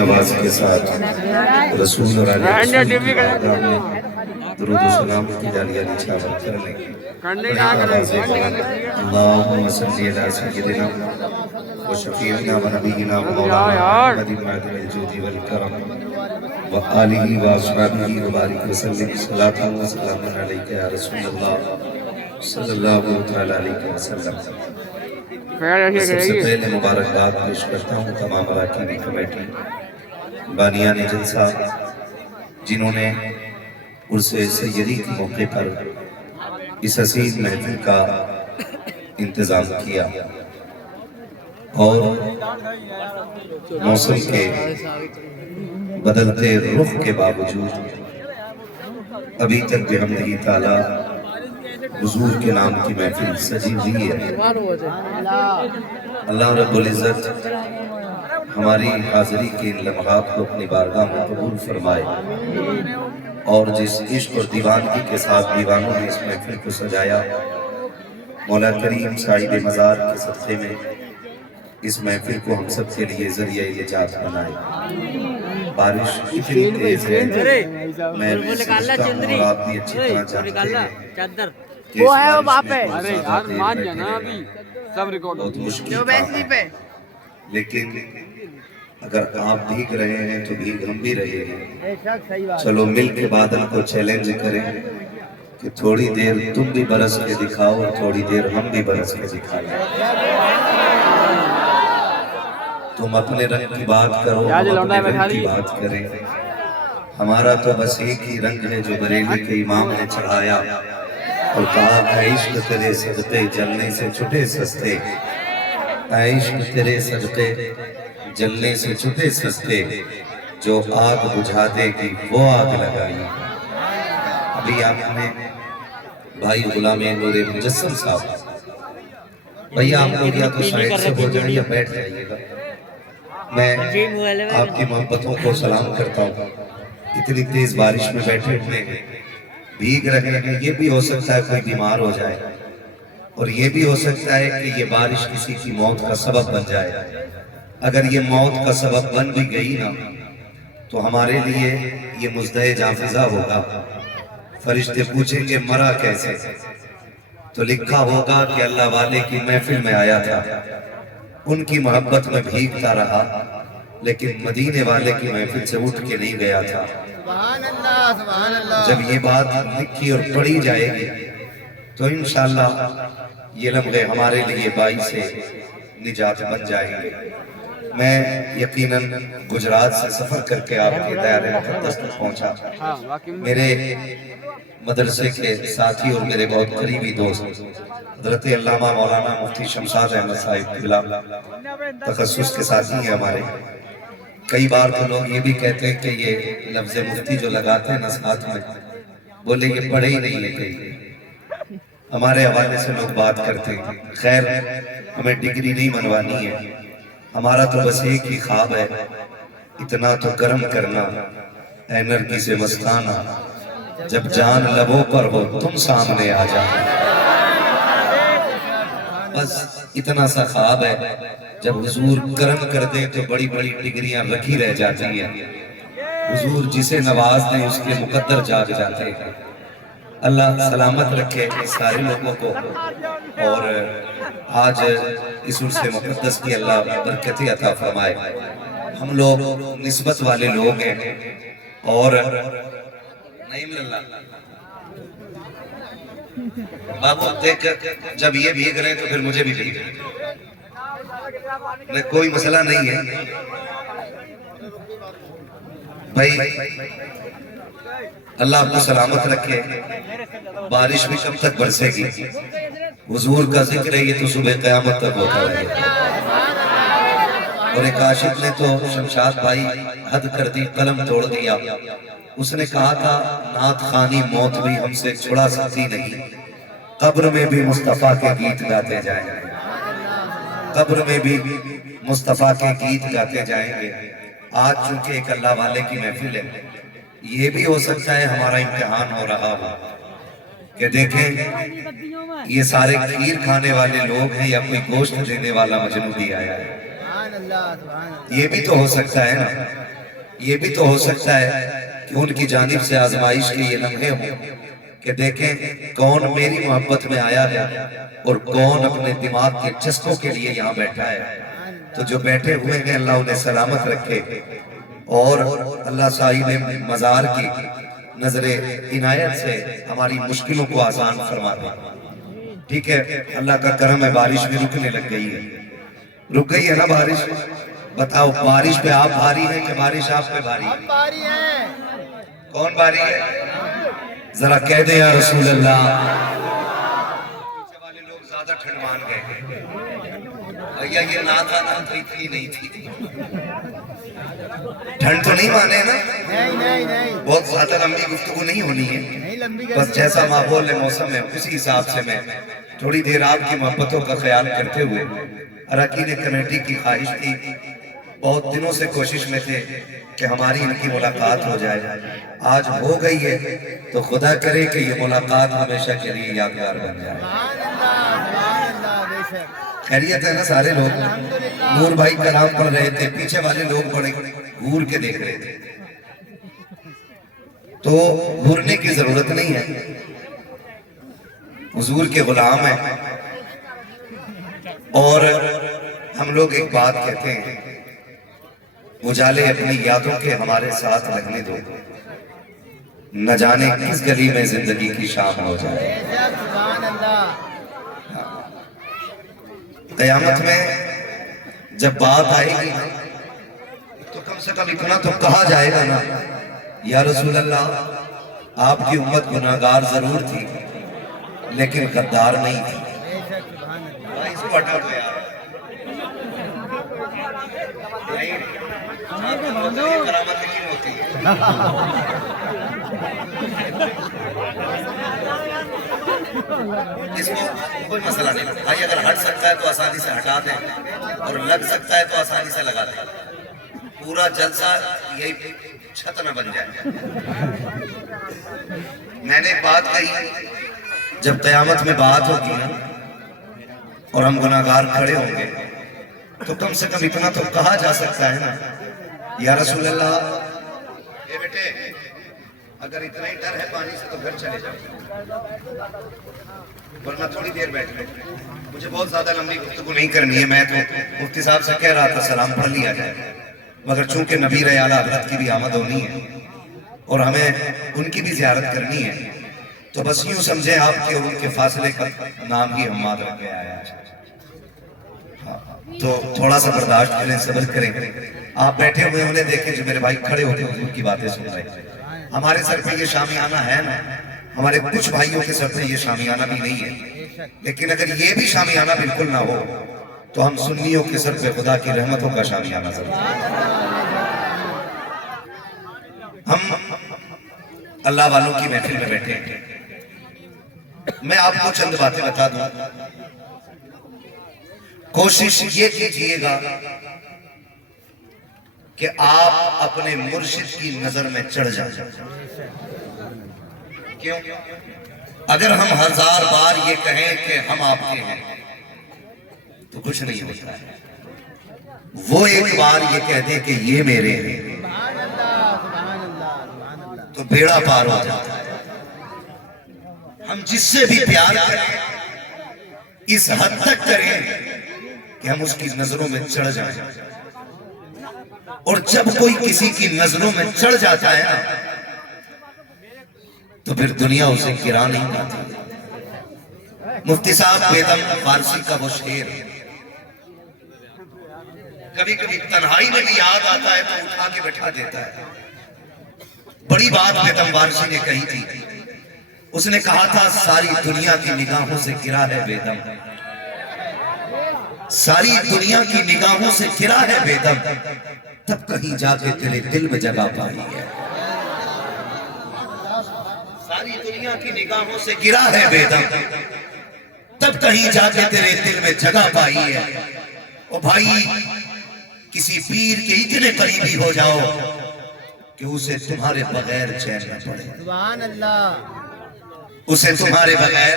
آواز کے ساتھ رسول اور علیہ درود و سلام کی ڈالیاں نچھاور کر لیں۔ اللہم صلی علی سیدنا و شفیعنا و نبینا و مولانا محمد معدن الجود والکرم و آلہ و اصحابہ و بارک وسلم صلاة و سلام علیکہ یا رسول اللہ صلی اللہ علیہ وسلم۔ سب سے پہلے مبارکباد پیش کرتا ہوں تمام اراکین کمیٹی بانیان جلسہ جنہوں نے عرس سیدی کے موقع پر اس حسین محفل کا انتظام کیا اور موسم کے بدلتے رخ کے باوجود ابھی تک بحمدہ تعالی حضور کے نام کی محفل سجی ہوئی ہے۔ اللہ رب العزت ہماری حاضری کے ان لمحات کو اپنی بارگاہ میں قبول فرمائے اور جس عشق اور دیوانگی کے ساتھ دیوانوں نے اس محفل کو سجایا، مولا کریم صاحب مزار کے صدقے میں اس محفل کو ہم سب کے لیے ذریعہ نجات بنائے۔ بارش اتنی تیز ہے، میں سمجھتا ہوں اور آپ بھی اچھی طرح جانتے ہیں کہ اس بارش میں بہت مشکل ہے، لیکن اگر آپ بھیگ رہے ہیں تو بھیگ ہم بھی رہے ہیں۔ چلو مل کے بادل کو چیلنج کریں کہ تھوڑی دیر تم بھی برس کے دکھاؤ اور تھوڑی دیر ہم بھی برس کے دکھا لیں۔ تم اپنے رنگ کی بات کرو، ہم اپنے رنگ کی بات کریں۔ ہمارا تو بس ایک ہی رنگ ہے جو بریلی کے امام نے چڑھایا اور کہا کہ عشق تیرے صدقے جلنے سے چھٹے سستے، عشق تیرے صدقے جلنے سے چھٹے سستے، جو آگ بجھا دے گی وہ آگ لگائی۔ ابھی آپ نے بھائی غلام نور مجسم صاحب، بھئیہ آپ لوگ یا تو سائڈ سے ہو جائیں یا بیٹھ جائیے گا، میں آپ کی محبتوں کو سلام کرتا ہوں۔ اتنی تیز بارش میں بیٹھے ہوئے ہیں، بھیگ رہے ہیں، یہ بھی ہو سکتا ہے کوئی بیمار ہو جائے اور یہ بھی ہو سکتا ہے کہ یہ بارش کسی کی موت کا سبب بن جائے۔ اگر یہ موت کا سبب بن بھی گئی نا تو ہمارے لیے یہ مزدحج حافظہ ہوگا۔ فرشتے پوچھیں گے مرا کیسے، تو لکھا ہوگا کہ اللہ والے کی محفل میں آیا تھا، ان کی محبت میں بھیگتا رہا، لیکن مدینے والے کی محفل سے اٹھ کے نہیں گیا تھا۔ جب یہ بات لکھی اور پڑھی جائے گی تو انشاءاللہ یہ لمحے ہمارے لیے باعث نجات بن جائیں گے۔ میں یقیناً گجرات سے سفر کر کے آپ کے دار مقدس تک پہنچا۔ میرے مدرسے کے ساتھی اور میرے بہت قریبی دوست حضرت علامہ مولانا مفتی شمشاد احمد صاحب قبلہ تخصص کے ساتھی ہیں ہمارے۔ کئی بار تو لوگ یہ بھی کہتے ہیں کہ یہ لفظ مفتی جو لگاتے ہیں نا ساتھ میں، بولے یہ پڑھے ہی نہیں ہے کہیں، ہمارے حوالے سے لوگ بات کرتے ہیں۔ خیر ہمیں ڈگری نہیں منوانی ہے، ہمارا تو بس ایک ہی خواب ہے، اتنا تو کرم کرنا اے نرگس سے مستانہ، جب جان لبوں پر ہو تم سامنے آ جانا۔ بس اتنا سا خواب ہے، جب حضور کرم کر دیں تو بڑی بڑی ڈگریاں رکھی رہ جاتی ہیں، حضور جسے نواز دیں اس کے مقدر جاگ جاتے ہیں۔ اللہ سلامت رکھے سارے لوگوں کو، اور آج اس عرس مقدس کی اللہ برکت عطا فرمائے۔ ہم لوگ نسبت والے لوگ ہیں اور نہیں اللہ بابو دیکھ جب یہ بھیگ رہے ہیں تو پھر مجھے بھی بھیگ رہے ہیں، کوئی مسئلہ نہیں ہے بھائی۔ اللہ آپ کو سلامت رکھے، بارش بھی کب تک برسے گی، حضور کا ذکر ہے یہ تو صبح قیامت تک ہوتا رہے گا۔ اور ایک عاشق نے تو شمشاد بھائی حد کر دی، قلم توڑ دیا، اس نے کہا تھا نعت خوانی موت بھی ہم سے چھڑا سکتی نہیں، قبر میں بھی مصطفیٰ کے گیت گاتے جائیں گے، قبر میں بھی مصطفیٰ کے گیت گاتے جائیں گے۔ آج چونکہ ایک اللہ والے کی محفل ہے، یہ بھی ہو سکتا ہے ہمارا امتحان ہو رہا ہو کہ دیکھیں یہ سارے کھیر کھانے والے لوگ ہیں یا کوئی گوشت دینے والا مجنوں بھی آیا ہے، یہ بھی تو ہو سکتا ہے نا۔ یہ بھی تو ہو سکتا ہے کہ ان کی جانب سے آزمائش کے یہ لمحے ہوں کہ دیکھیں کون میری محبت میں آیا ہے اور کون اپنے دماغ کے چسکوں کے لیے یہاں بیٹھا ہے. تو جو بیٹھے ہوئے ہیں اللہ انہیں سلامت رکھے اور اللہ صاحب مزار کی نظر عنایت سے ہماری مشکلوں کو آسان فرما دے. ٹھیک ہے، اللہ کا کرم ہے، بارش بھی رکنے لگ گئی ہے. رک گئی ہے نا بارش؟ بتاؤ بارش پہ آپ بھاری ہیں کہ بارش آپ پہ بھاری ہے؟ کون بھاری ہے؟ ذرا کہہ دے یا رسول اللہ. پیچھے والے لوگ زیادہ ٹھنڈ مان گئے. بھیا یہ نہ تھا نا تو اتنی نہیں تھی. ٹھنڈ تو نہیں مانے نا؟ بہت زیادہ لمبی گفتگو نہیں ہونی ہے، بس جیسا ماحول ہے موسم ہے اسی حساب سے میں تھوڑی دیر آپ کی محبتوں کا خیال کرتے ہوئے. اراکین کمیٹی کی خواہش تھی، بہت دنوں سے کوشش میں تھے کہ ہماری ان کی ملاقات ہو جائے. آج ہو گئی ہے تو خدا کرے کہ یہ ملاقات ہمیشہ کے لیے یادگار بن جائے. خیریت ہے نا سارے لوگ؟ نور بھائی کلام پڑھ رہے تھے، پیچھے والے لوگ بڑے گھور کے دیکھ رہے تھے. تو گھورنے کی ضرورت نہیں ہے، حضور کے غلام ہیں. اور ہم لوگ ایک بات کہتے ہیں، اجالے اپنی یادوں کے ہمارے ساتھ لگنے دو، نہ جانے کس گلی میں زندگی کی شام ہو جائے. قیامت میں جب بات آئے گی تو کم سے کم اتنا تو کہا جائے گا نا، یا رسول اللہ آپ کی امت گناہگار ضرور تھی لیکن غدار نہیں تھی. اس کو ہٹا دو یار. کرامت نہیں ہوتی ہے. اس کو کوئی مسئلہ نہیں بھائی، اگر ہٹ سکتا ہے تو آسانی سے ہٹا دیں اور لگ سکتا ہے تو آسانی سے لگا دیں. پورا جلسہ یہی چھت نہ بن جائے. میں نے ایک بات کہی، جب قیامت میں بات ہوگی نا اور ہم گناہگار کھڑے ہوں گے تو کم سے کم اتنا تو کہا جا سکتا ہے نا، یا رسول اللہ اے بیٹے اگر اتنا ہی ڈر ہے پانی سے تو گھر چلے جاؤ، ورنہ تھوڑی دیر بیٹھ لیں. مجھے بہت زیادہ لمبی گفتگو نہیں کرنی ہے. میں تو مفتی صاحب سے کہہ رہا تھا سلام پڑھ لیا جائے، مگر چونکہ نبی اعلیٰ حضرت کی بھی آمد ہونی ہے اور ہمیں ان کی بھی زیارت کرنی ہے، تو بس یوں سمجھیں آپ کے اور ان کے فاصلے کا نام ہی حماد رکھ کے آیا ہے. تو تھوڑا سا برداشت کریں، صبر کریں. آپ بیٹھے ہوئے انہیں دیکھیں جو میرے بھائی کھڑے ہوتے ہیں ان کی باتیں سن رہے ہیں. ہمارے سر پہ یہ شامیانہ ہے نا، ہمارے کچھ بھائیوں کے سر پہ یہ شامیانہ بھی نہیں ہے، لیکن اگر یہ بھی شامیانہ بالکل نہ ہو تو ہم سنیوں کے سر پہ خدا کی رحمتوں کا شامیانہ ضرور. ہم اللہ والوں کی محفل میں بیٹھے ہیں. میں آپ کو چند باتیں بتا دوں. کوشش یہ کیجئے گا کہ آپ اپنے مرشد کی نظر میں چڑھ جائیں. کیوں؟ اگر ہم 1000 بار یہ کہیں کہ ہم آپ کے ہیں تو کچھ نہیں ہوتا ہے. وہ ایک بار یہ کہہ دیں کہ یہ میرے ہیں تو بیڑا پار ہو جاتا ہے. ہم جس سے بھی پیار کریں اس حد تک کریں کہ ہم اس کی نظروں میں چڑھ جائیں. اور جب کوئی کسی کی نظروں میں چڑھ جاتا ہے نا تو پھر دنیا اسے گرا نہیں پاتی. مفتی صاحب بیدم فارسی کا وہ شعر کبھی کبھی تنہائی میں بھی یاد آتا ہے تو اٹھا کے بٹھا دیتا ہے. بڑی بات بیدم فارسی نے کہی تھی. اس نے کہا تھا ساری دنیا کی نگاہوں سے گرا ہے بیدم، ساری دنیا کی نگاہوں سے گرا ہے بیدم، تب کہیں جا کے تیرے دل میں جگہ پائی ہے. ساری دنیا کی نگاہوں سے گرا ہے بیدم، تب کہیں جا کے تیرے دل میں جگہ پائی ہے. او بھائی کسی پیر کے اتنے قریبی ہو جاؤ کہ اسے تمہارے بغیر چین نہ پڑے. سبحان اللہ. اسے تمہارے بغیر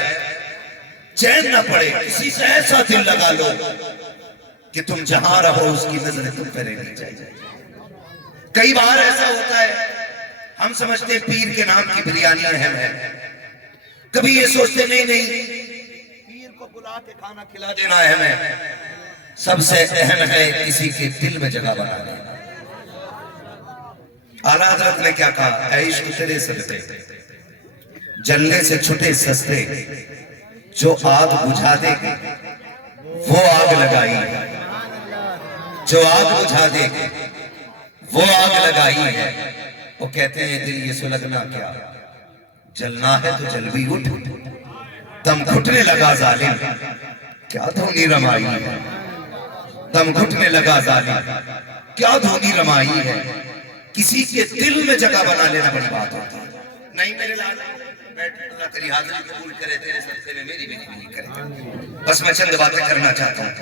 چین نہ پڑے. کسی سے ایسا دل لگا لو کہ تم جہاں رہو اس کی نظریں تم پہ رہنی چاہیے. کئی بار ایسا ہوتا ہے ہم سمجھتے پیر کے نام کی بریانی اہم ہے، کبھی یہ سوچتے نہیں پیر کو بلا کے کھانا کھلا دینا اہم ہے، سب سے اہم ہے کسی کے دل میں جگہ بنا لینا۔ اعلیٰ حضرت نے کیا کہا؟ اے عشق تیرے صدقے جلنے سے چھٹے سستے، جو آگ بجھا دے گی وہ آگ لگائی ہے، جو آگ بجھا دے گی وہ آگ لگائی ہے۔ وہ کہتے ہیں دل یہ سلگنا کیا، جلنا ہے تو جل بھی اٹھ، دم گھٹنے لگا ظالم کیا دھونی رمائی ہے، دم گھٹنے لگا ظالم کیا دھونی رمائی ہے۔ کسی کے دل میں جگہ بنا لینا بڑی بات ہوتی ہے۔ نہیں میرے لال بیٹھ اللہ تیری حاضری قبول کرے، تیرے صدقے میں میری بھی نہیں کرے۔ بس میں چند باتیں کرنا چاہتا ہوں۔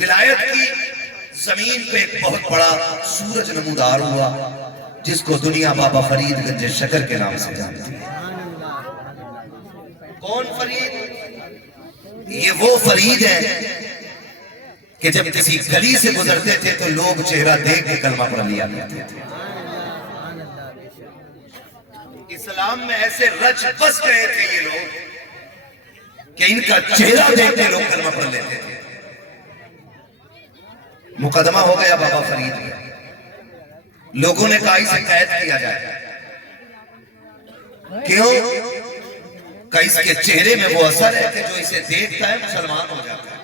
ولایت کی زمین پہ ایک بہت بڑا سورج نمودار ہوا جس کو دنیا بابا فرید گنج شکر کے نام سے جانتی ہے۔ کون فرید؟ یہ وہ فرید ہے کہ جب کسی گلی سے گزرتے تھے تو لوگ چہرہ دیکھ کے کلمہ پڑھ لیا کرتے تھے۔ اسلام میں ایسے رچ بس گئے تھے یہ لوگ کہ ان کا چہرہ دیکھ کے لوگ کلمہ پڑھ لیتے تھے۔ مقدمہ ہو گیا بابا فرید کا، لوگوں نے کہا اسے قید کیا جائے۔ کیوں؟ کہ اس کے چہرے میں وہ اثر ہے کہ جو اسے دیکھتا ہے مسلمان ہو جاتا ہے۔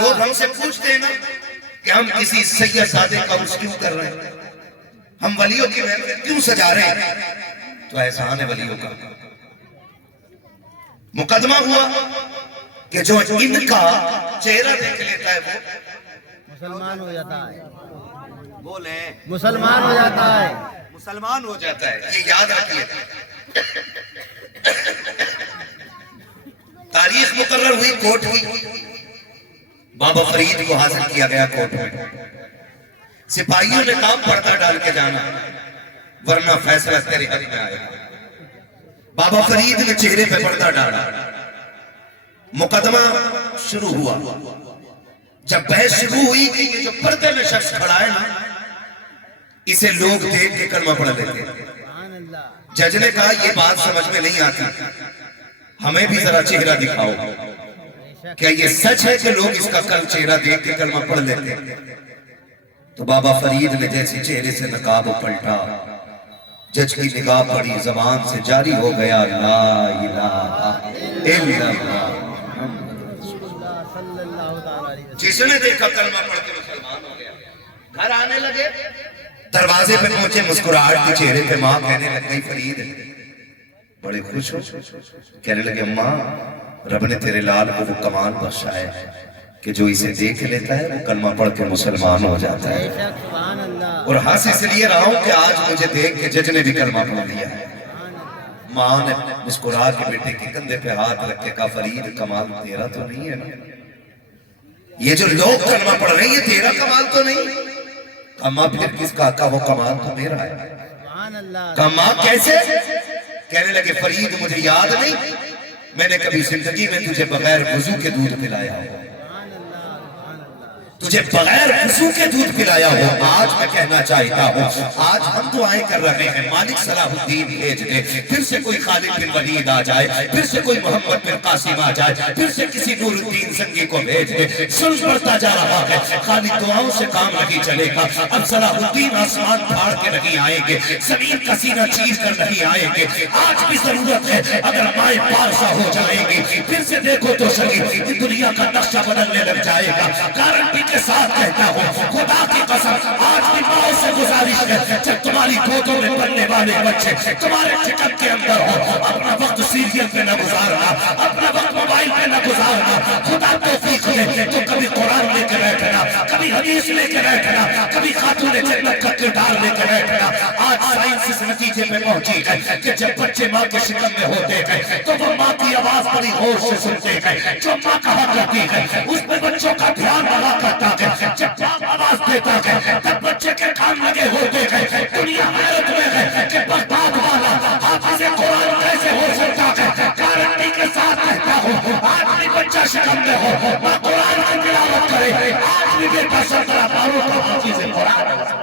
لوگ ہم سے پوچھتے ہیں نا کہ ہم کسی سید سادے کا عرس کیوں کر رہے ہیں، ہم ولیوں کی محفل کیوں سجا رہے ہیں، تو احسان ہے ولیوں کا۔ مقدمہ ہوا کہ جو ان کا چہرہ دیکھ لیتا ہے وہ مسلمان ہو جاتا ہے، بولیں مسلمان ہو جاتا ہے، مسلمان ہو جاتا ہے۔ یہ یاد رکھیے، تاریخ مقرر ہوئی کوٹ کی، بابا فرید کو حاضر کیا گیا کوٹ میں۔ سپاہیوں نے کہا پردہ ڈال کے جانا ورنہ فیصلہ تیرے حق میں آئے گا۔ بابا فرید نے چہرے پہ پردہ ڈالا، مقدمہ شروع ہوا۔ جب بحث شروع ہوئی کہ یہ جو پردے میں شخص کھڑا ہے نا اسے لوگ دیکھ کے کلمہ پڑھ لیتے ہیں، جج نے کہا یہ بات سمجھ میں نہیں آتی، ہمیں بھی ذرا چہرہ دکھاؤ، کیا یہ سچ ہے کہ لوگ اس کا چہرہ دیکھ کے کلمہ پڑھ لیتے ہیں؟ تو بابا فرید نے جیسے چہرے سے نقاب پلٹا، جج کی نگاہ پڑی، زبان سے جاری ہو گیا لا الہ الا اللہ۔ جس نے دیکھا کلمہ پڑھ کے مسلمان ہو گیا، گھر آنے لگے، دروازے پہ پہنچے، مسکراہٹ کی چہرے پہ، ماں کہنے لگ گئی فرید بڑے خوش ہو، کہنے لگے اماں رب نے تیرے لال کو وہ کمال بخشا ہے کہ جو اسے دیکھ لیتا ہے وہ کلمہ پڑھ کے مسلمان ہو جاتا ہے، اور ہنس اس لیے رہا ہوں کہ آج مجھے دیکھ کے جج نے بھی کلمہ پڑھ لیا ہے۔ ماں نے مسکرا کے بیٹے کے کندھے پہ ہاتھ رکھ کے کہا فرید کمال تیرا تو نہیں ہے نا، یہ جو لوگ کلمہ پڑھ رہے ہیں یہ تیرا کمال تو نہیں؟ کہا پھر کس کا؟ کہا وہ کمال تو میرا ہے۔ کہا ماں کیسے؟ کہنے لگے فرید مجھے یاد نہیں میں نے کبھی زندگی میں تجھے بغیر وضو کے دودھ پلایا ہو، تجھے بغیر وضو کے دودھ پلایا ہو۔ آج میں کہنا چاہتا ہوں، آج ہم دعائیں کر رہے ہیں مالک صلاح الدین بھیج دے، پھر سے کوئی خالد بن ولید آ جائے، پھر سے کوئی محمد بن قاسم آ جائے، پھر سے کسی نور الدین سنگی کو بھیج دے۔ سن پڑتا جا رہا ہے، خالی دعاؤں سے کام نہیں چلے گا۔ اب صلاح الدین آسمان پھاڑ کے نہیں آئیں گے، زمین کا سینہ چیر کر نہیں آئیں گے۔ آج بھی ضرورت ہے اگر مائیں پارسا ہو جائیں گی، پھر سے دیکھو تو صحیح دنیا کا نقشہ بدلنے لگ جائے گا۔ گارنٹی کے ساتھ کہتا ہوں خدا کی قسم، آج بھی ماں سے گزارش ہے جب تمہاری گودوں میں بننے والے بچے تمہارے چکن کے اندر ہو، اپنا وقت سیریل پہ نہ گزارنا، اپنا وقت موبائل پہ نہ گزارنا۔ خدا توفیق دے تو کبھی قرآن لے کے بیٹھنا، کبھی حدیث لے کے بیٹھنا، کبھی خاتون جنت کا کردار لے کے بیٹھنا۔ آج سائنس اس نتیجے پہ پہنچی ہے کہ جب بچے ماں کے شکم میں ہوتے ہیں تو وہ ماں کی آواز بڑی غور سے سنتے ہیں، جو ماں کہا کرتی ہے اس میں بچوں کا دھیان رہا کرتا ہے۔ جب باپ آواز دیتا ہے تب بچے کے کان لگے ہوتے ہیں۔ دنیا حیرت میں ہے کہ بغداد والا حافظ قرآن کیسے ہو سکتا ہے۔ گارنٹی کے ساتھ کہتا ہوں آج بھی بچہ شکم میں ہو ماں قرآن کی تلاوت کرے، آج بھی بے بسر طرح پاروں کا حافظ قرآن ہے۔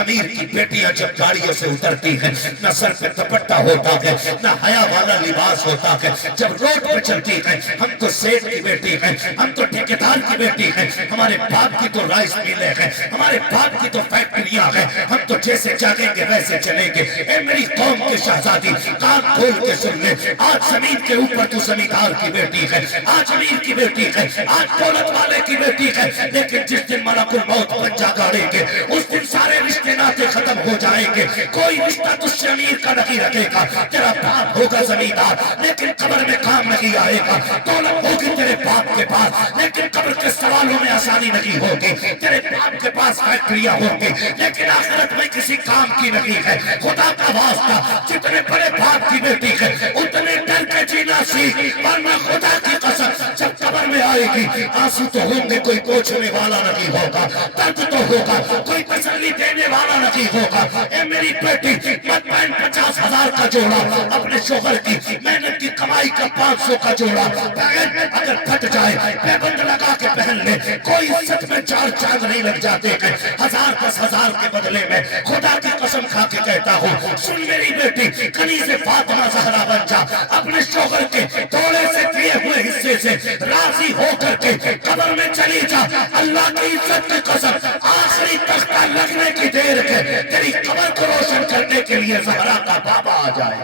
امیر کی بیٹیاں جب گاڑیوں سے اترتی ہیں نہ سر پہ دوپٹہ ہوتا ہے نہ حیا والا لباس ہوتا ہے، جب روڈ پہ چلتی ہیں ہم تو سیٹ کی بیٹی ہیں، ہم تو ٹھیکیدار کی بیٹی ہیں، ہمارے باپ کی تو رائس میلیں ہیں، ہمارے باپ کی تو فیکٹریاں ہیں، ہم تو جیسے جاگیں گے ویسے چلیں گے۔ اے میری قوم کے شہزادی کان کھول کے سن لے، آج زمین کے اوپر تو زمیندار کی بیٹی ہے، آج امیر کی بیٹی ہے، آج دولت والے کی بیٹی ہے، لیکن جس دن ملک الموت بچہ گاڑیں گے اس دن سارے رشتے ناطے ختم ہو جائیں گے، کوئی رشتہ تجھ سے امیر کا نہیں رکھے گا، تیرا باپ ہوگا زمیندار لیکن قبر میں کام نہیں آئے گا، دولت ہوگی تیرے باپ کے پاس لیکن قبر کے سوالوں میں آسانی نہیں ہوگی، تیرے باپ کے پاس فیکٹریاں ہوگی لیکن آخرت میں کسی کام کی نہیں ہے۔ خدا کا واسطہ جتنے بڑے باپ کی بیٹی ہے اتنے ڈر کے جینا سیکھ، ورنہ خدا کی قسم جب قبر میں آئے گی آنسو تو ہوں گے، کوئی پوچھنے والا نہیں ہوگا، درد تو ہوگا، کوئی تسلی دینے والا نہیں ہوگا۔ اے میری بیٹی مت پہن 50,000 کا جوڑا اپنے شوہر کی محنت کی کمائی کا 500 کا جوڑا پہن، اگر پھٹ جائے پیبند لگا کے پہن لے، کوئی عزت میں 4 چاند نہیں لگ جاتے ہیں، 1000 10,000 کے بدلے میں خدا کی قسم کھا کے کہتا ہوں سن میری بیٹی کنیز فاطمہ زہرا بن جا، اپنے شوہر کے تھوڑے سے دیے ہوئے حصے سے راضی ہو کر کے قبر میں چلی جا، اللہ کی عزت کی قسم آخری تختہ لگنے کی دیر کے تیری قبر کو روشن کرنے کے لیے زہرا کا بابا آ جائے۔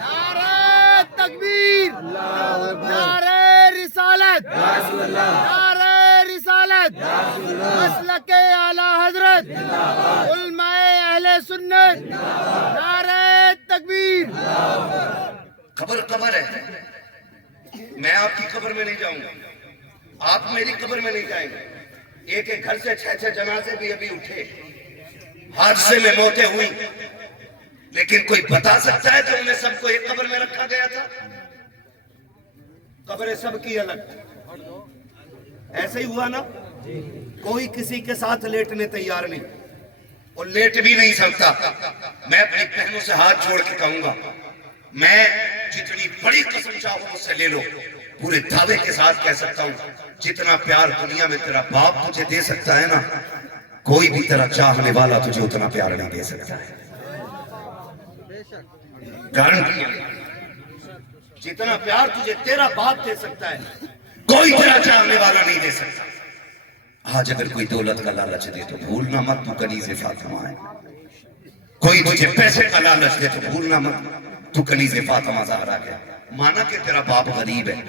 نعرہ تکبیر، نعرہ رسالت، نعرہ رسالت، مسلک اعلی حضرت، علماء اہل سنت، نعرہ تکبیر۔ قبر قبر ہے، میں آپ کی قبر میں نہیں جاؤں گا، آپ میری قبر میں نہیں جائیں گے۔ ایک ایک گھر سے 6 جنازے بھی ابھی اٹھے، حادثے میں موتیں ہوئی، لیکن کوئی بتا سکتا ہے کہ انہیں سب کو ایک قبر میں رکھا گیا تھا؟ قبریں سب کی الگ، ایسے ہی ہوا نا، کوئی کسی کے ساتھ لیٹنے تیار نہیں اور لیٹ بھی نہیں سکتا۔ میں اپنی بہنوں سے ہاتھ جوڑ کے کہوں گا میں جتنی بڑی قسم چاہو مجھ سے لے لو، پورے دعوے کے ساتھ کہہ سکتا ہوں جتنا پیار دنیا میں تیرا باپ تجھے دے سکتا ہے نا، کوئی بھی تیرا چاہنے والا تجھے اتنا پیار نہیں دے سکتا ہے۔ گارنٹی ہے، جتنا پیار تجھے تیرا باپ دے سکتا ہے کوئی تیرا چاہنے والا نہیں دے سکتا۔ آج اگر کوئی دولت کا لالچ دے تو بھولنا مت تو کنیز فاطمہ ہے، کوئی تجھے پیسے کا لالچ دے تو بھولنا مت تو کنیز فاطمہ زہرا ہے۔ مانا کہ تیرا باپ غریب ہے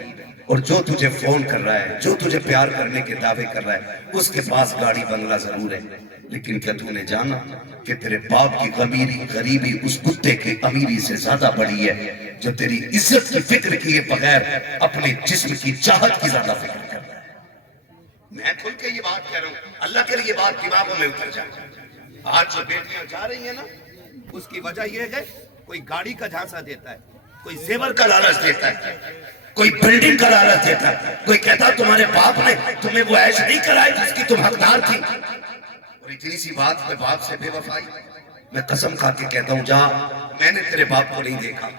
اور جو تجھے فون کر رہا ہے، جو تجھے پیار کرنے کے دعوے کر رہا ہے، اس کے پاس گاڑی بنگلہ ضرور ہے، لیکن کیا تو نے جانا کہ تیرے باپ کی غریبی اس کتے کی امیری سے زیادہ بڑی ہے جو تیری عزت کی فکر کیے بغیر اپنے جسم کی چاہت کی زیادہ فکر کر رہا ہے۔ میں کھل کے یہ بات کہہ رہا ہوں، اللہ کے لیے بات دماغوں میں اتر جائے۔ آج جو بیٹیاں جا رہی ہیں نا، اس کی وجہ یہ ہے کوئی گاڑی کا جھانسا دیتا ہے، کوئی زیور کا لالچ دیتا ہے، کوئی بلڈنگ کا لالچ دیتا ہے، کوئی کہتا تمہارے باپ نے تمہیں وہ عیش نہیں کرائی جس کی تم حقدار تھی۔ اور اتنی سی بات میں باپ سے بے وفائی، میں قسم کھا کے کہتا ہوں جا، میں نے تیرے باپ کو نہیں دیکھا،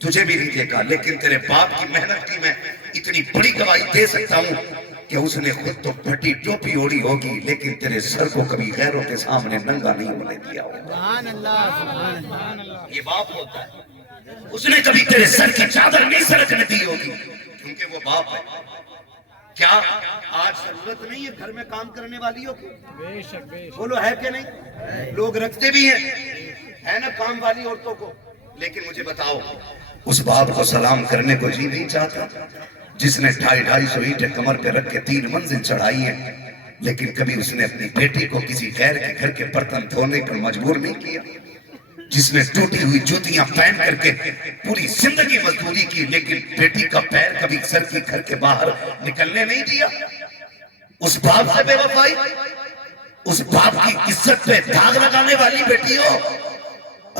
تجھے بھی نہیں دیکھا، لیکن تیرے باپ کی محنت کی میں اتنی بڑی گواہی دے سکتا ہوں کہ اس نے خود تو پھٹی ٹوپی اوڑی ہوگی لیکن تیرے سر کو کبھی غیروں کے سامنے ننگا نہیں ہونے دیا ہوگا۔ سبحان اللہ، سبحان اللہ۔ یہ باپ ہوتا ہے، اس نے کبھی تیرے سر کی چادر نہیں سرکنے دی ہوگی کیونکہ وہ باپ ہے۔ کیا آج ضرورت نہیں ہے گھر میں کام کرنے والیوں کی؟ بولو ہے کہ نہیں؟ لوگ رکھتے بھی ہیں، ہے نا کام والی عورتوں کو، لیکن مجھے بتاؤ اس باپ کو سلام کرنے کو جی نہیں چاہتا جس نے 250 اینٹیں کمر پہ رکھ کے 3 منزل چڑھائی ہیں، لیکن کبھی اس نے اپنی بیٹی کو کسی غیر کے گھر کے برتن دھونے پر مجبور نہیں کیا، جس نے ٹوٹی ہوئی جوتیاں پہن کر کے پوری زندگی مزدوری کی لیکن بیٹی کا پیر کبھی سر کی گھر کے باہر نکلنے نہیں دیا۔ اس باپ سے بے وفائی، اس باپ کی عزت پہ داغ لگانے والی بیٹی ہو،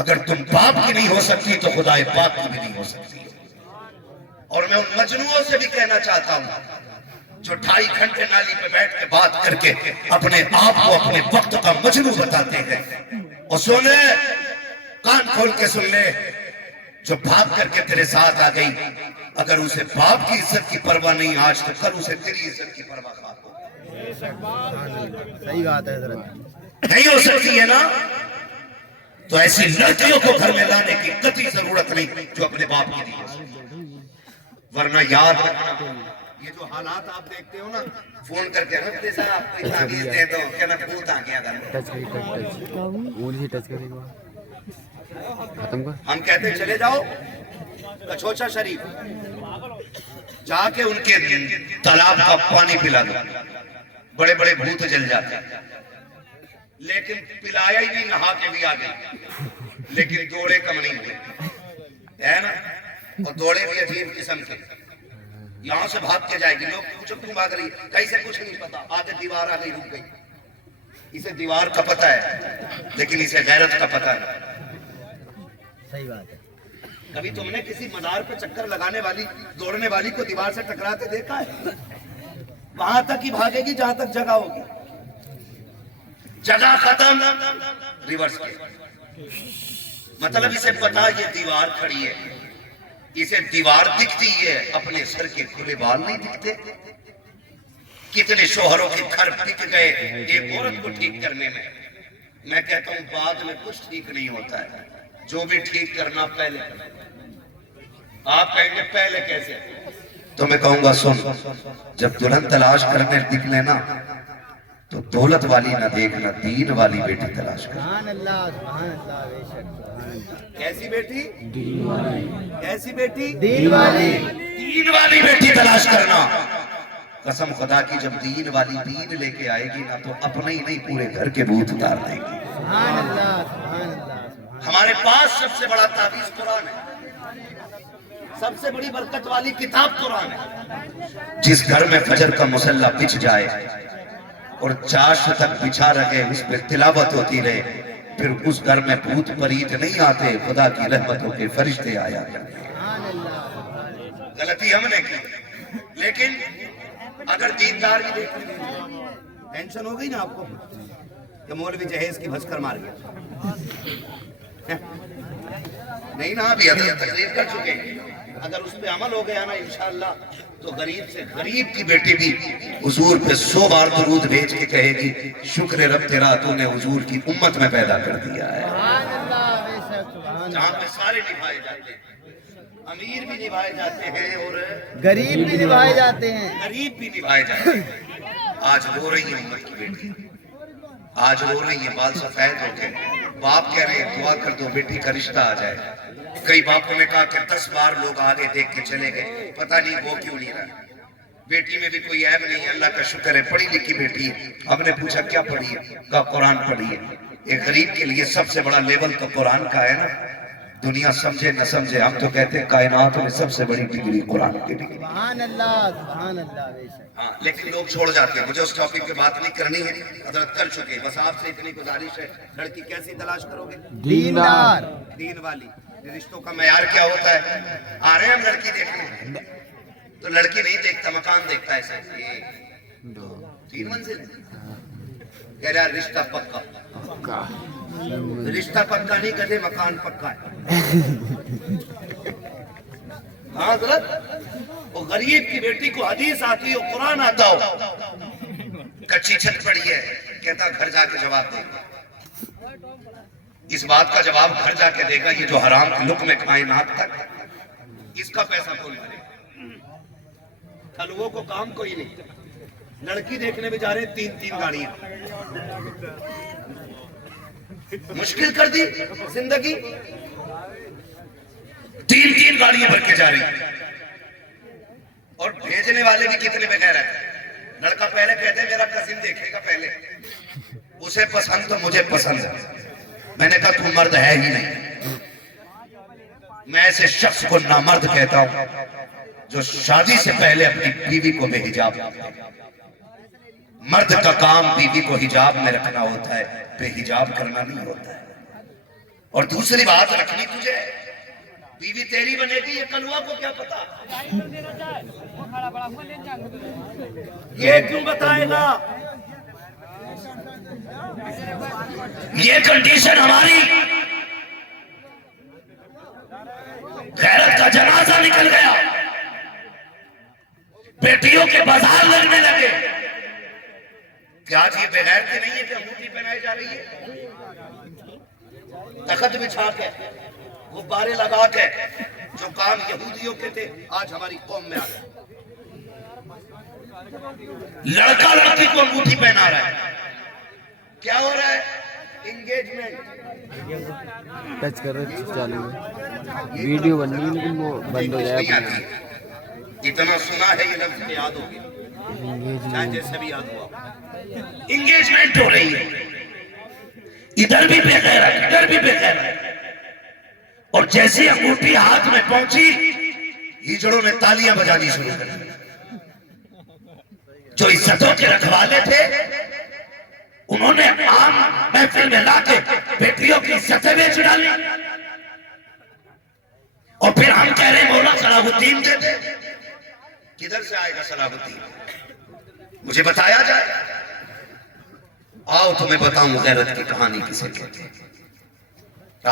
اگر تم باپ کی نہیں ہو سکتی تو خدا پاک کی بھی نہیں ہو سکتی۔ اور میں ان مجنوؤں سے بھی کہنا چاہتا ہوں جو 2.5 گھنٹے نالی پہ بیٹھ کے بات کر کے اپنے آپ کو اپنے وقت کا مجنو بتاتے ہیں، اور سونے کان کھول کے سن لے، جو بھاگ کر کے تیرے ساتھ آ گئی، اگر اسے باپ کی عزت کی پرواہ نہیں آج تو کل اسے تیری عزت کی پرواہ ہوگی۔ صحیح بات ہے حضرت۔ نہیں ہو سکتی ہے نا، تو ایسی لڑکیوں کو گھر میں لانے کی قطعی ضرورت نہیں جو اپنے باپ کی دی، ورنہ یاد رکھنا یہ جو حالات آپ دیکھتے ہو نا، فون کر کے رکھتے سر آپ کو اتنا بیس دے دو کہ میں پوت آ گیا ہم کہتے ہیں چلے جاؤ کچھوچا شریف، جا کے ان کے تالاب کا پانی پلا دو، بڑے بڑے بھوت جل جاتے ہیں، لیکن پلایا ہی نہیں، نہا کے بھی آ گئے، لیکن دوڑے کم نہیں ہوئے ہے نا، اور دوڑے بھی عجیب قسم کے، یہاں سے بھاگ کے جائے گی، لوگ پوچھو کیوں بھاگ رہی ہے، کہیں سے کچھ نہیں پتا، آدھے دیوار آ گئی رک گئی، اسے دیوار کا پتہ ہے لیکن اسے غیرت کا پتہ ہے۔ صحیح بات ہے۔ کبھی تم نے کسی مزار پہ چکر لگانے والی دوڑنے والی کو دیوار سے ٹکراتے دیکھا ہے؟ وہاں تک ہی بھاگے گی جہاں تک جگہ ہوگی، جگہ ختم ریورس کے، مطلب اسے پتا یہ دیوار کھڑی ہے، اسے دیوار دکھتی ہے، اپنے سر کے کھلے بال نہیں دکھتے۔ کتنے شوہروں کے گھر بک گئے ایک عورت کو ٹھیک کرنے میں کہتا ہوں بعد میں کچھ ٹھیک نہیں ہوتا ہے، جو بھی ٹھیک کرنا پہلے کرنا۔ آپ کہیں گے پہلے کیسے؟ تو میں کہوں گا سن، جب دلہن تلاش کرنے نکلے نا تو دولت والی نہ دیکھنا، دین والی بیٹی تلاش کرنا۔ سبحان اللہ، سبحان اللہ، بے شک سبحان اللہ۔ کیسی بیٹی؟ دین والی۔ کیسی بیٹی؟ دین والی۔ دین والی بیٹی تلاش کرنا۔ قسم خدا کی جب دین والی دین لے کے آئے گی نا تو اپنے ہی نہیں پورے گھر کے بھوت اتار دے گی۔ سبحان اللہ، سبحان اللہ۔ ہمارے پاس سب سے بڑا تعویذ قرآن ہے، سب سے بڑی برکت والی کتاب قرآن ہے۔ جس گھر میں فجر کا مصلی بچھ جائے اور چاش تک بچھا رہے، اس پہ تلاوت ہوتی رہے، پھر اس گھر میں بھوت پریت نہیں آتے، خدا کی رحمتوں کے فرشتے آیا کرتے۔ غلطی ہم نے کی، لیکن اگر دیندار کی دیکھنے میں ٹینشن ہو گئی نا آپ کو کہ مولوی جہیز کی بھسکر مار گیا، نہیں نا ابھی حضرت تقریر کر چکے ہیں، اگر اس پہ عمل ہو گیا نا انشاءاللہ تو غریب سے غریب کی بیٹی بھی حضور پہ 100 بار درود بھیج کے کہے گی شکر رب تیرا تو نے حضور کی امت میں پیدا کر دیا ہے۔ سبحان اللہ، بے شک سبحان جہاں اللہ۔ پہ سارے نبھائے جاتے ہیں، امیر بھی نبھائے جاتے ہیں اور غریب بھی نبھائے جاتے ہیں۔ غریب بھی نبھائے جاتے ہیں۔ آج رو رہی ہے امت کی بیٹی، آج رو رہی ہے، بال سفید ہو کے، باپ کہہ رہے ہیں دعا کر دو بیٹی کا رشتہ آ جائے۔ کئی باپوں نے کہا کہ 10 بار لوگ آگے دیکھ کے چلے گئے، پتہ نہیں وہ کیوں نہیں رہا۔ بیٹی میں بھی کوئی عیب نہیں ہے، اللہ کا شکر ہے، پڑھی لکھی بیٹی ہے۔ ہم نے پوچھا کیا پڑھی ہے؟ کہا قرآن پڑھی ہے۔ ایک غریب کے لیے سب سے بڑا لیول تو قرآن کا ہے نا، دنیا سمجھے نہ سمجھے، ہم تو کہتے ہیں کائنات میں سب سے بڑی ڈگری قرآن کی ڈگری۔ سبحان اللہ، سبحان اللہ، بے شک۔ ہاں لیکن لوگ چھوڑ جاتے ہیں، مجھے اس ٹاپک پہ بات نہیں کرنی ہے، حضرت کر چکے، بس آپ سے اتنی گزارش ہے، لڑکی کیسی تلاش کرو گے؟ دیندار۔ دین والی۔ رشتوں کا معیار کیا ہوتا ہے؟ آ رہے ہیں ہم لڑکی دیکھنے تو لڑکی نہیں دیکھتا، مکان دیکھتا ہے، ایسا 3 منزل کہہ رہا رشتہ پکا، رشتہ پکا نہیں کہتے مکان پکا ہے۔ ہاں حضرت، وہ غریب کی بیٹی کو حدیث آتی ہو، قرآن آتا ہو، کچی چھت پڑی ہے، کہتا گھر جا کے جواب دے گا۔ اس بات کا جواب گھر جا کے دے گا یہ جو حرام کے لقمے میں کائنات تک، اس کا پیسہ کون کرے؟ حلووں کو کام کوئی نہیں، لڑکی دیکھنے میں جا رہے 3 گاڑیاں، مشکل کر دی زندگی، 3 گاڑیاں بھر کے جا رہی ہیں، اور بھیجنے والے بھی کتنے بغیر ہیں۔ لڑکا پہلے کہتے ہیں میرا کزن دیکھے گا، پہلے اسے پسند تو مجھے پسند ہے۔ میں نے کہا تو مرد ہے ہی نہیں، میں ایسے شخص کو نامرد کہتا ہوں جو شادی سے پہلے اپنی بیوی کو بے حجاب۔ مرد کا کام بیوی کو حجاب میں رکھنا ہوتا ہے، بے حجاب کرنا نہیں ہوتا ہے۔ اور دوسری بات رکھنی تجھے، بیوی تیری بنے گی یہ کلوا کو کیا پتا، یہ کیوں بتائے گا؟ یہ کنڈیشن ہماری، غیرت کا جنازہ نکل گیا، بیٹیوں کے بازار لگنے لگے، کہ آج یہ بغیرتی نہیں ہے کہ انگوٹھی پہنائی جا رہی ہے؟ تخت بچھا کے غبارے لگا کے جو کام یہودیوں کے تھے آج ہماری قوم میں آ گئے. لڑکا لڑکی کو انگوٹھی پہنا رہا ہے. کیا ہو رہا ہے؟ انگیجمنٹ. ٹچ کر رہے چالو ویڈیو بن رہی ہے لیکن وہ بند ہو جائے اپنے آپ. اتنا سنا ہے یہ لفظ یاد ہو گیا چاہے جیسے بھی یاد ہوا. انگیجمنٹ ہو رہی ہے. ادھر بھی بغیر ہے ادھر بھی بغیر ہے. اور جیسی انگوٹھی ہاتھ میں پہنچی ہجڑوں نے تالیاں بجانی شروع کر دی. جو عزتوں کے رکھوالے تھے انہوں نے عام محفل میں لا کے بیٹیوں کی عزتیں بیچ ڈالی. اور پھر ہم کہہ رہے ہیں مولا صلاح الدین دے دے. کدھر سے آئے گا صلاح الدین؟ مجھے بتایا جائے. آؤ تمہیں بتاؤں غیرت کی کہانی کسے کہتے ہیں.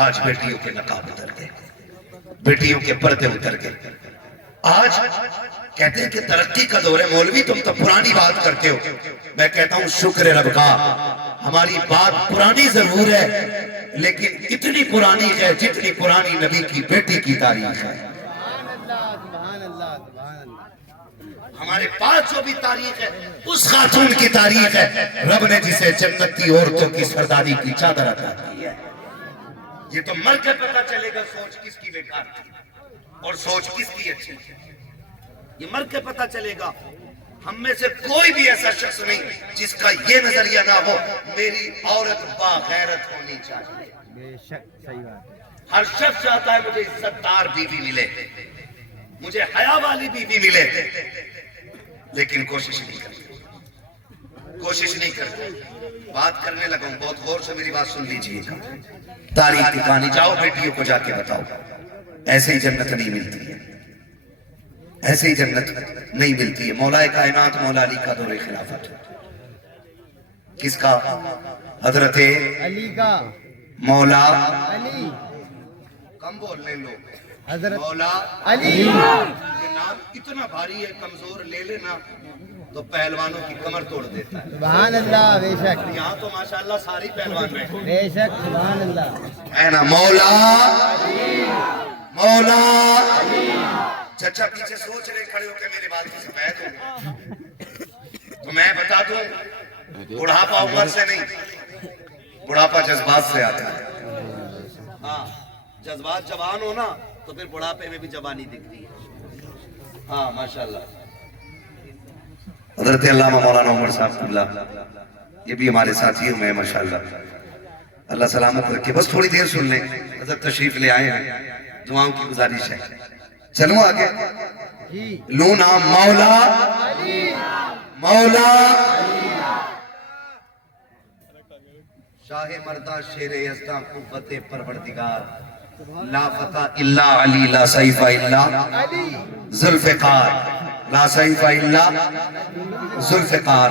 آج بیٹیوں کے نقاب اتر گئے, بیٹیوں کے پردے اتر گئے. آج کہتے ہیں کہ ترقی کا دور ہے. مولوی تم تو پرانی بات کرتے ہو. میں کہتا ہوں شکر رب کا ہماری بات پرانی ضرور ہے لیکن اتنی پرانی ہے جتنی پرانی نبی کی بیٹی کی تاریخ ہے. سبحان اللہ سبحان اللہ. ہمارے پاس جو بھی تاریخ ہے اس خاتون کی تاریخ ہے. رب نے جسے جنتی عورتوں کی سرداری کی چادر عطا کی ہے. یہ تو مر کے پتا چلے گا سوچ کس کی بیکار تھی اور سوچ کس کی اچھی تھی. یہ مر کے پتا چلے گا. ہم میں سے کوئی بھی ایسا شخص نہیں جس کا یہ نظریہ نہ ہو میری عورت باغیرت ہونی چاہیے. بے شک صحیح بات ہے. ہر شخص چاہتا ہے مجھے عزت دار بیوی ملے, مجھے حیا والی بیوی ملے, لیکن کوشش نہیں کرتے. کوشش نہیں کرتے. بات کرنے لگا ہوں, بہت غور سے میری بات سن لیجیے گا. تاریخ کی کہانی جاؤ بیٹیوں کو جا کے بتاؤ. ایسے ہی جنت نہیں ملتی ہے, ایسے ہی جنت نہیں ملتی ہے. مولا کائنات مولا علی کا دور خلافت. کس کا؟ حضرت علی کا. مولا علی. کم بولنے لوگ. حضرت مولا علی. یہ نام اتنا بھاری ہے, کمزور لے لینا تو پہلوانوں کی کمر توڑ دیتا ہے. سبحان اللہ. بے شک یہاں تو ماشاءاللہ ساری پہلوان بیٹھے بے شک. سبحان اللہ. ہے نا. مولا مولا چچا پیچھے سوچ رہے کھڑے ہو کے میرے بال کی سفید ہو. تو میں بتا دوں بڑھاپا عمر سے نہیں, بڑھاپا جذبات سے آتا ہے. ہاں جذبات جوان ہو نا تو پھر بڑھاپے میں بھی جوانی دکھتی ہے. ہاں ماشاءاللہ. حضرت علامہ مولانا عمر صاحب اللہ یہ بھی ہمارے ساتھیوں میں ماشاءاللہ. اللہ سلامت رکھے. بس تھوڑی دیر سن لیں. حضرت تشریف لے آئے ہیں, دعاؤں کی گزارش ہے. چلو آگے جی. لوں نام مولا مولا شاہ مردہ شیر یزداں قوت پروردگار لا فتح الا علی لا سیف الا علی. ذوالفقار لا سیف الا ذوالفقار.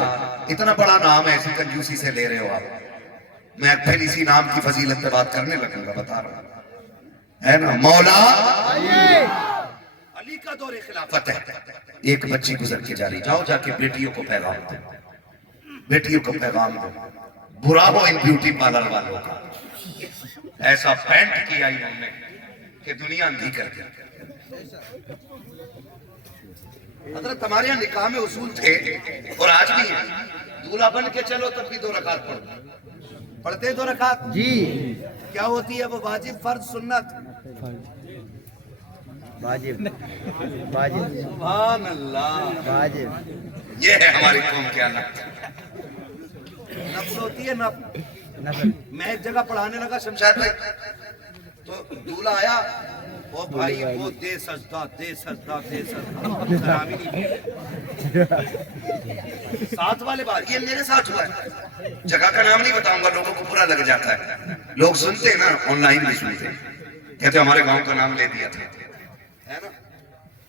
اتنا بڑا نام ہے, ایسی کنجوسی سے لے رہے ہو آپ. میں پھر اسی نام کی فضیلت پہ بات کرنے لگوں گا, بتا رہا ہوں ہے نا. مولا علی کا دور خلافت ہے. ایک بچی گزر کے جا رہی, جاؤ جا کے بیٹیوں کو پیغام دو, بیٹیوں کو پیغام دو. برا ہو ان بیوٹی پارلر والوں کا, ایسا پینٹ کیا انہوں نے کہ دنیا اندھی کر دیا. حضرت ہمارے یہاں نکاح میں اصول تھے اور آج بھی ہیں. دولہا بن کے چلو تب بھی 2 رکعت پڑھو. پڑھتے 2 رکعت جی. کیا ہوتی ہے وہ؟ واجب, فرض, سنت. واجب. واجب. سبحان اللہ. واجب. یہ ہے ہماری قوم کے نفس. نفس ہوتی ہے نفس. نفل. میں ایک جگہ پڑھانے لگا شمشاد بھائی, تو دولہا آیا, وہ بھائی وہ دے سجدہ دے سجدہ دے سجدہ. سلام ہی نہیں. ساتھ والے بات یہ میرے ساتھ ہوا ہے. جگہ کا نام نہیں بتاؤں گا, لوگوں کو برا لگ جاتا ہے. لوگ سنتے ہیں نا, آن لائن بھی سنتے ہیں, کہتے ہمارے گاؤں کا نام لے دیا تھا, ہے نا.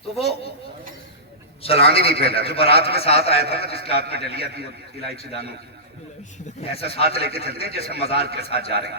تو وہ سلام ہی نہیں پھیلا. جو بارات میں ساتھ آیا تھا نا, جس کے ہاتھ میں ڈلیا تھی الائچی دانوں کی, ایسا ساتھ لے کے چلتے ہیں جیسے مزار کے ساتھ جا رہے ہیں.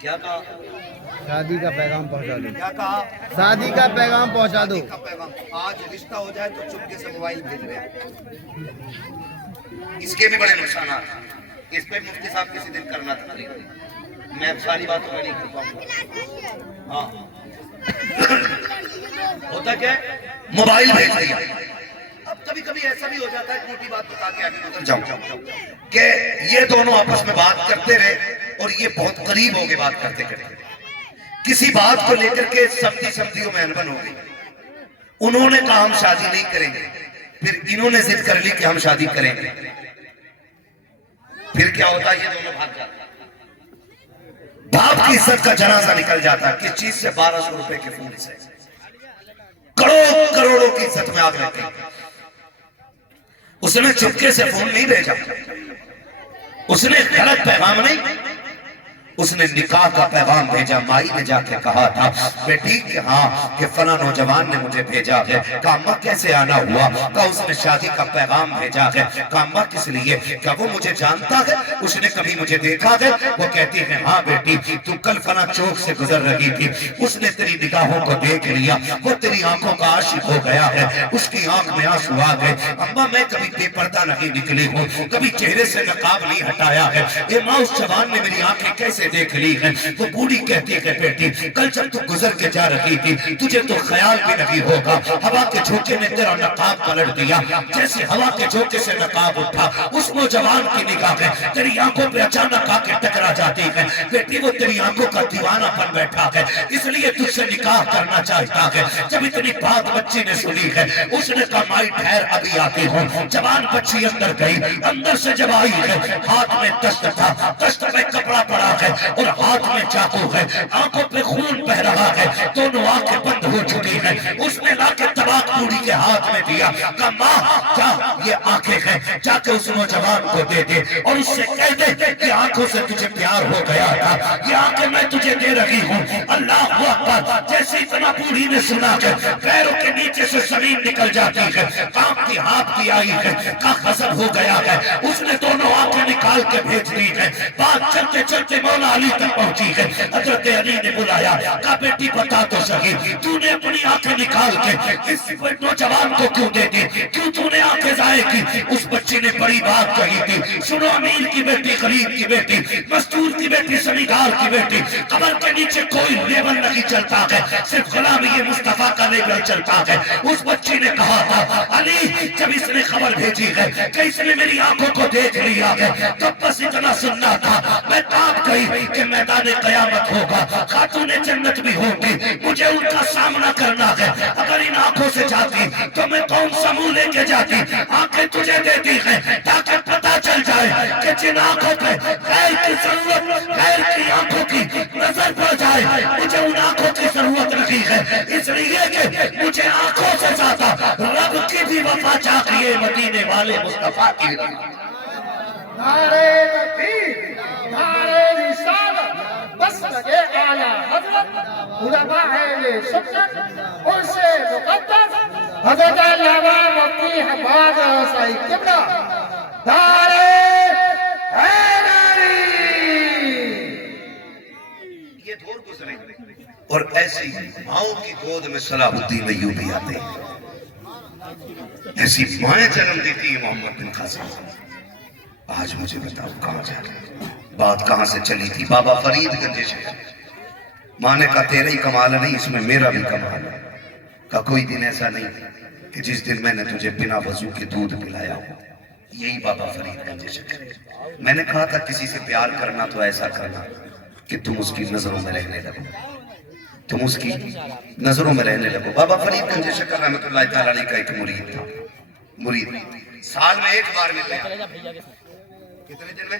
کیا کہا؟ شادی کا پیغام پہنچا دو. کیا کہا؟ شادی کا پیغام پہنچا دو. کا پیغام. آج رشتہ ہو جائے تو چپکے سے موبائل بھیج رہے ہیں. اس کے بھی بڑے نقصانات ہیں. اس پہ مفتی صاحب کسی دن کرنا تھا. میں اب ساری باتوں کا نہیں کر پاؤں گا. ہاں ہوتا کیا ہے؟ موبائل بھیج دیا. اب کبھی کبھی ایسا بھی ہو جاتا ہے موٹی بات بتا کے آگے گزر جاؤں کہ یہ دونوں آپس میں بات کرتے رہے اور یہ بہت قریب ہو گئے بات کرتے کرتے. کسی بات کو لے کر کے سمجھیوں میں انبن ہو گئی. انہوں نے کہا ہم شادی نہیں کریں گے, پھر انہوں نے ضد کر لی کہ ہم شادی کریں گے. پھر کیا ہوتا ہے؟ یہ دونوں بھاگ جاتے. باپ کی عزت کا جنازہ نکل جاتا ہے. کس چیز سے؟ 1200 روپے کے فون سے کروڑوں کی عزت میں آگ لگ گئی. اس نے چپکے سے فون نہیں بھیجا, اس نے غلط پیغام نہیں, اس نے نکاح کا پیغام بھیجا. مائی نے جا کے کہا تھا بیٹی کہ ہاں کہ فلاں نوجوان نے مجھے بھیجا ہے. کہا اماں کیسے آنا ہوا؟ کہا اس نے شادی کا پیغام بھیجا ہے. کہا اماں کس لیے؟ کہا وہ مجھے جانتا ہے, اس نے کبھی مجھے دیکھا ہے. وہ کہتی ہے ہاں بیٹی تو کل فلاں چوک سے گزر رہی تھی, اس نے تیری نگاہوں کو دیکھ لیا, وہ تیری آنکھوں کا عاشق ہو گیا ہے, اس کی آنکھ میں آنسو آ گئے. اماں میں کبھی بے پردہ نہیں نکلی ہوں, کبھی چہرے سے نقاب نہیں ہٹایا ہے. اے ماں اس جوان نے میری آنکھیں کیسے دیکھ لی ہے؟ وہ بوڑھی کہتی ہے بیٹی کل جب تو گزر کے جا رہی تھی تجھے تو خیال بھی نہیں ہوگا, ہوا کے جھونکے نے تیرا نقاب پلٹ دیا. جیسے ہوا کے جھونکے سے نقاب اٹھا, اس نوجوان کی نگاہیں تیری آنکھوں پہ اچانک آ کے ٹکرا جاتی ہے. بیٹی وہ تیری آنکھوں کا دیوانہ بن بیٹھا ہے, اس لیے تجھ سے نکاح کرنا چاہتا ہے. جب اتنی بات بچی نے سنی ہے, اس نے کہا مائی ٹھہر ابھی آتی ہوں. جوان بچی اندر گئی, اندر سے جب آئی ہے ہاتھ میں دست تھا, دست میں کپڑا پڑا ہے اور ہاتھ میں چاقو ہے, آنکھوں پہ خون بہ رہا ہے, دونوں آنکھیں بند ہو چکی ہیں. اس نے لا کے طلاق بوڑھی کے ہاتھ میں دیا. کہا ماں کیا یہ آنکھیں ہیں, جا کے اس نوجوان کو دے دے اور اس سے کہہ دے کہ آنکھوں سے تجھے پیار ہو گیا تھا, یہ آنکھیں میں تجھے دے رہی ہوں. اللہ اکبر. جیسے اتنا بوڑھی نے سنا کہ پیروں کے نیچے سے زمین نکل جاتی ہے, کام کی ہاتھ کی آئی ہے, کا غضب ہو گیا ہے. اس نے دونوں آنکھیں نکال کے بھیج دی ہے. بات چلتے چلتے مولا علی تک پہنچی ہے. حضرت علی نے بلایا, کہا بیٹی بتا تو صحیح تو نے اپنی آنکھیں نکال کے اس نوجوان کو کیوں دے دی, کیوں تو نے آنکھیں ضائع کی؟ اس بچی نے بڑی بات کہی تھی, سنو امیر کی بیٹی, غریب کی بیٹی, مزدور کی بیٹی, زمیندار کی بیٹی, قبر کے نیچے کوئی لیبل نہیں چلتا ہے, صرف غلامی مصطفیٰ کا لیبل چلتا ہے. اس بچی نے کہا تھا علی جب اس نے خبر بھیجی ہے کہ اس نے میری آنکھوں کو دیکھ لیا ہے, تو بس اتنا سننا تھا, میں کانپ گئی کہ میدان قیامت ہوگا, خاتون جنت بھی ہوگی, مجھے ان کا سامنا کرنا ہے. اگر ان آنکھوں سے جاتی تو میں کون سا منہ لے کے جاتی؟ آنکھیں تجھے دیتی ہیں تاکہ پتہ چل جائے کہ جن آنکھوں پہ غیر کی ضرورت, غیر کی آنکھوں کی نظر پڑ جائے, مجھے ان آنکھوں کی ضرورت نہیں ہے. اس لیے کہ مجھے آنکھوں سے زیادہ رب کی بھی وفا چاہیے, مدینے والے مصطفیٰ کی. نعرے تکبیر, نعرے رسالت, بس لگے اعلیٰ حضرت علماء اہل سنت, ان سے مقدس حضرت علامہ مفتی حفاظ سعید قبلہ, نعرے حیدری. یہ دور گزرے اور ایسی ماؤں کی گود میں صلاح الدین ایوبی آتے ہیں. ایسی مائیں جنم دیتی ہے محمد بن قاسم. آج مجھے بتاؤ کہاں جا رہے, بات کہاں سے چلی تھی؟ بابا فرید گنج شہر. ماں نے کہا تیرا ہی کمال نہیں, اس میں میرا بھی کمال ہے. کہا کوئی دن ایسا نہیں کہ جس دن میں نے تجھے بنا وضو کے دودھ پلایا ہو. یہی بابا فرید گنج شہر. میں نے کہا تھا کسی سے پیار کرنا تو ایسا کرنا کہ تم اس کی نظروں میں رہنے لگو, تم اس کی نظروں میں رہنے لگو. بابا فرید گنج شکر رحمت اللہ تعالیٰ علیہ کا ایک مرید تھا. مرید سال میں ایک بار ملتے ہیں. کتنے دن میں؟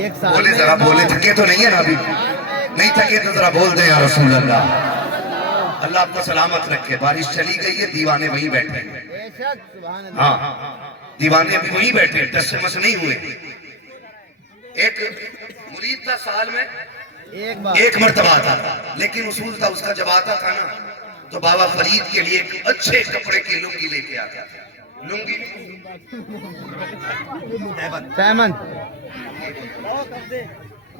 ایک سال بولے ذرا, بولے تھکے تو نہیں ہے نا ابھی؟ نہیں تھکے تو ذرا بول دیں یا رسول اللہ. اللہ آپ کو سلامت رکھے. بارش چلی گئی ہے, دیوانے وہیں بیٹھے ہیں. بے شک, سبحان اللہ. ہاں دیوانے بھی وہیں بیٹھے ہیں, ٹس سے مس نہیں ہوئے. ایک مرید تھا سال میں ایک بار ایک مرتبہ آتا, لیکن اصول تھا اس کا جب آتا تھا نا تو بابا فرید کے لیے ایک اچھے کپڑے کی لنگی لے کے آتا تھا. لنگی سیمن